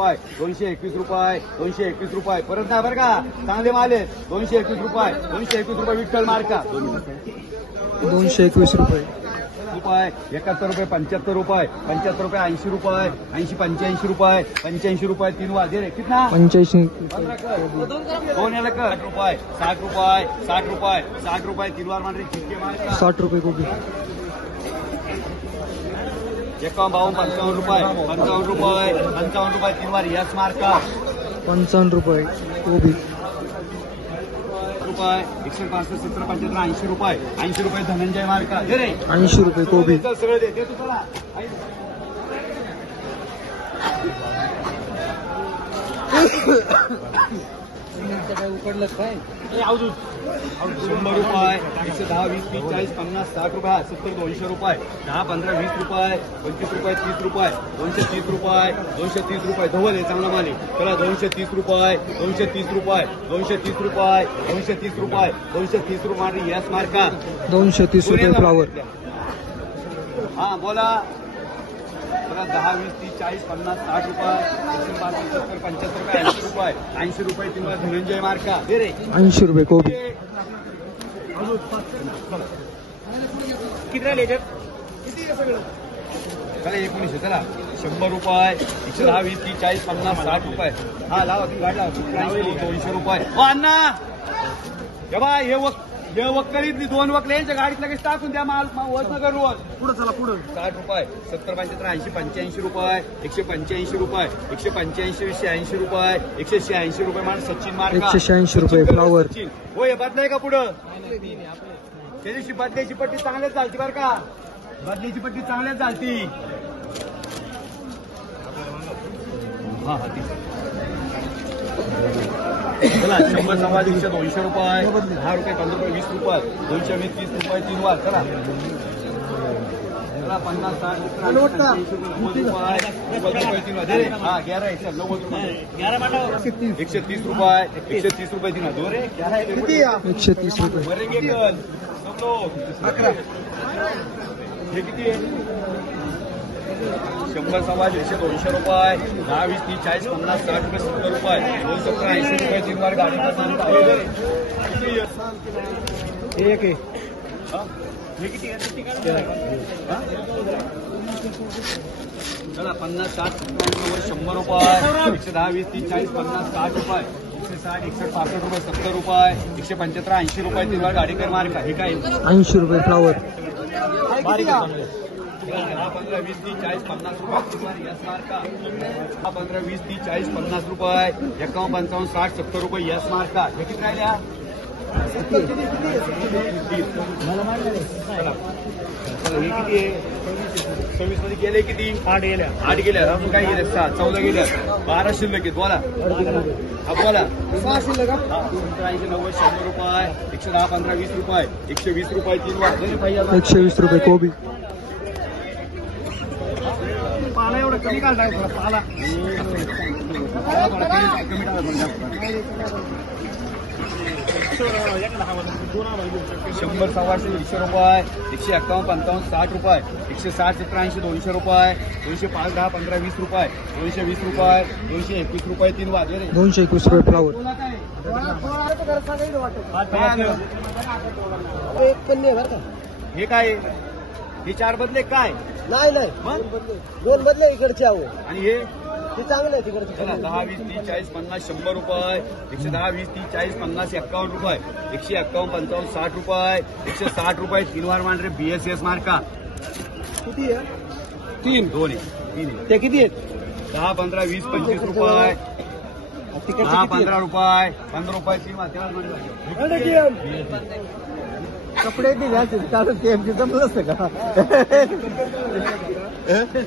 रुपये 221 रुपये 221 रुपये परत नाही बरं का चांगले माल आहेत 221 रुपये 221 रुपये विठ्ठल मार्का 221 रुपये 71 रुपये 75 रुपये 75 रुपये 80 रुपये 80 85 रुपये 85 रुपये 3 वाजे रे कितना 85 दोन याला कर 60 रुपये 60 रुपये 60 रुपये 3 वार मान रे 60 रुपये गोबी 51 55 रुपये 55 रुपये 55 रुपये 3 वार यस मार्का 55 रुपये गोबी रुपये 165 70 75 80 रुपये 80 रुपये धनंजय मार्का दे रे 80 रुपये गोबी सगळं दे तू चला उकडलं काय 100 रुपये 110 20 30 40 50 60 रुपये 70 200 रुपये 10 15 20 रुपये 25 रुपये 30 रुपये 230 रुपये 230 रुपये धवल आहे चांगला माल आहे चला 230 रुपये 230 रुपये 230 रुपये 230 रुपये 230 रुपये यस मार्का 230 रुपये फ्लावर हा बोला 10 20 30 40 50 60 रुपये 150 70 75 रुपये 80 रुपये 3 वार धनंजय मार्का दे रे 80 रुपये गोबी किती राहिले किती सगळं चला 19 चला 100 रुपये 110 20 30 40 50 60 रुपये हा लावा तुम्ही गाडी लावा 200 रुपये हो अण्णा हे बा हे वक्करीतली 2 वकले यांच्या गाडीत लगेच टाकून द्या माल वजन करू पुढं चला पुढं 60 रुपये 70 75 80 85 रुपये 185 रुपये 185 180 रुपये 186 रुपये मान सचिन मार्का 186 रुपये फ्लावर हो हे बदलाय का पुढं त्या दिवशी बदल्याची पट्टी चांगल्याच चालती बरं का बदल्याची पट्टी चांगल्याच चालती हा हा ती चला 100 सव्वा 200 200 रुपये 10 रुपये 15 रुपये 20 रुपये 220 30 रुपये 3 वार चला चला 50 60 रुपये 3 वार हा 11 90 रुपये 130 रुपये 130 रुपये 3 दो रे 130 रुपये मरेंगे कल सब लोग 11 हे किती आहे 100 सव्वा 200 200 रुपये 10 20 30 40 50 60 रुपये 70 रुपये 270 80 रुपये 3 वार गाडी एक आहे हे किती आहे चला 50 60 100 रुपये 110 20 30 40 50 60 रुपये 160 61 65 रुपये 70 रुपये 175 80 रुपये 3 वार गाडी कर मार्का हे काय 80 रुपये फ्लावर 15 20 30 40 50 रुपये यस मार्का 15 20 30 40 50 रुपये 51 55 60 70 रुपये यस मार्का हे किती राहिल्या हे किती आहे 26 मध्ये गेले किती 8 गेल्या आपण काय गेल्या 14 गेल्या 12 शिल्लक आहेत बोला बोला 6 शिल्लक 80 90 100 रुपये 110 15 20 रुपये 120 रुपये 3 वार 120 रुपये कोबी पाला एवढं कमी काढ पाला 100 सव्वाशे 100 रुपये 151 55 60 रुपये 160 70 80 200 रुपये 205 10 15 20 रुपये 220 रुपये 221 रुपये 3 वाजे 221 रुपये फ्लावर हे काय हे 4 बदले काय नाही दोन बदले इकडचे आहो आणि हे चांगलं आहे तिकडचे चला 10 20 30 40 50 100 रुपये 110 20 30 40 50 51 रुपये 151 55 60 रुपये 160 रुपये 3 वार मान रे BSS मार्का किती आहे 3 2 आहे 3 ते किती आहेत 10 15 20 25 रुपये 10 15 रुपये 15 रुपये 3 वार कपडे बी घ्यायचे कारण ते जमलं असतं का 100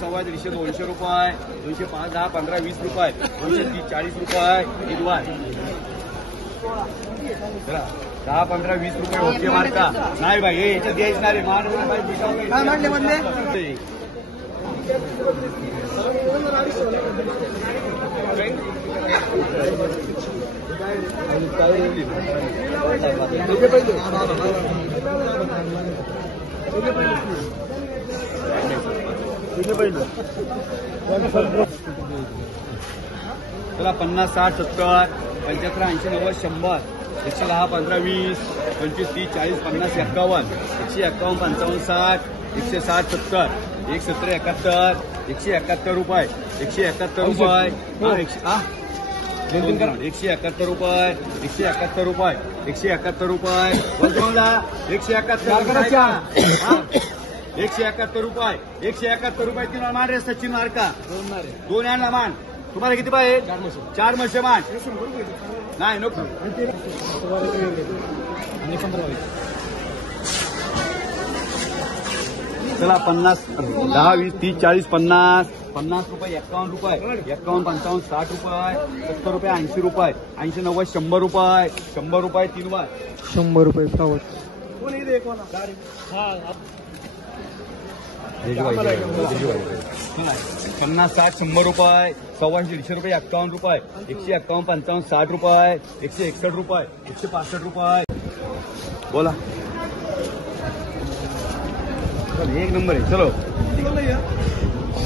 सव्वा 150 200 रुपये 205 10 15 20 रुपये 230 40 रुपये 3 वार 10 15 20 रुपये ओके मार्का नाही भाई हे याच्यात द्यायच नाही रे काय म्हटले म्हणले चला 50, 60, 70, 75, 80, 90, 100, 110, 15, 20, 25, 30, 40, 50, 51, 151, 55, 60, 160, 70, 170, 71, 171 रुपये, 171 रुपये, 171 रुपये, 171 रुपये, 171 रुपये, 171 रुपये, 171 रुपये, 3 मान रे सचिन मार्का 2 यांना मान. तुम्हाला किती पाहिजे? 4 म्हशी मान. नाही नको. चला 50, 10, 20, 30, 40, 50, 50 रुपये, 51 रुपये, 51, 55, 60 रुपये, 70 रुपये, 80 रुपये, 80, 90, 100 रुपये, 100 रुपये 3 वार. 100 रुपये फ्लावर. 50, 60, 100 रुपये, 125, 150 रुपये, 51 रुपये, 151, 55, 60 रुपये, 161 रुपये, 165 रुपये. बोला. एक नंबर आहे. चलो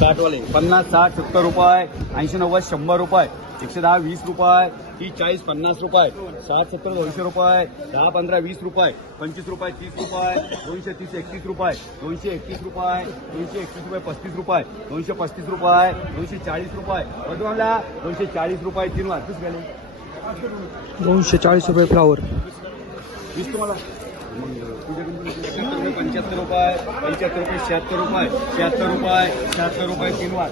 60 वाले 50, 60, 70 रुपये, 80, 90, 100 रुपये, 110, 20 रुपये, 30, 40, 50 रुपये, 60, 70, 200 रुपये, 10, 15, 20 रुपये, 25 रुपये, 30 रुपये, 230, 31 रुपये, 231 रुपये, 231 रुपये, 35 रुपये, 235 रुपये, 240 रुपये, बदला 240 रुपये 3 वार. 240 रुपये फ्लावर. 20 तुम्हाला 75 रुपये, 75 रुपये, 76 रुपये, 76 रुपये, 76 रुपये 3 वार.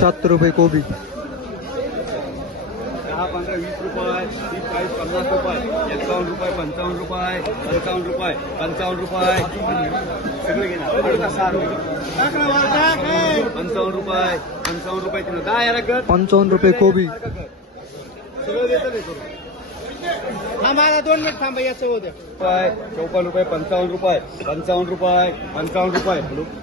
70 रुपये कोबी. 10, 15, 20 रुपये, 30, 40, 50 रुपये, 51 रुपये, 55 रुपये, 51 रुपये, 55 रुपये, सगळे घेणार. 55 रुपये, 55 रुपये 3 काय याला कर. 55 रुपये कोबी. सगळं देतं ते करून. आम्हाला 2 मिनिट थांबा याचं होत्या. 54 रुपये, 55 रुपये, 55 रुपये, 55 रुपये.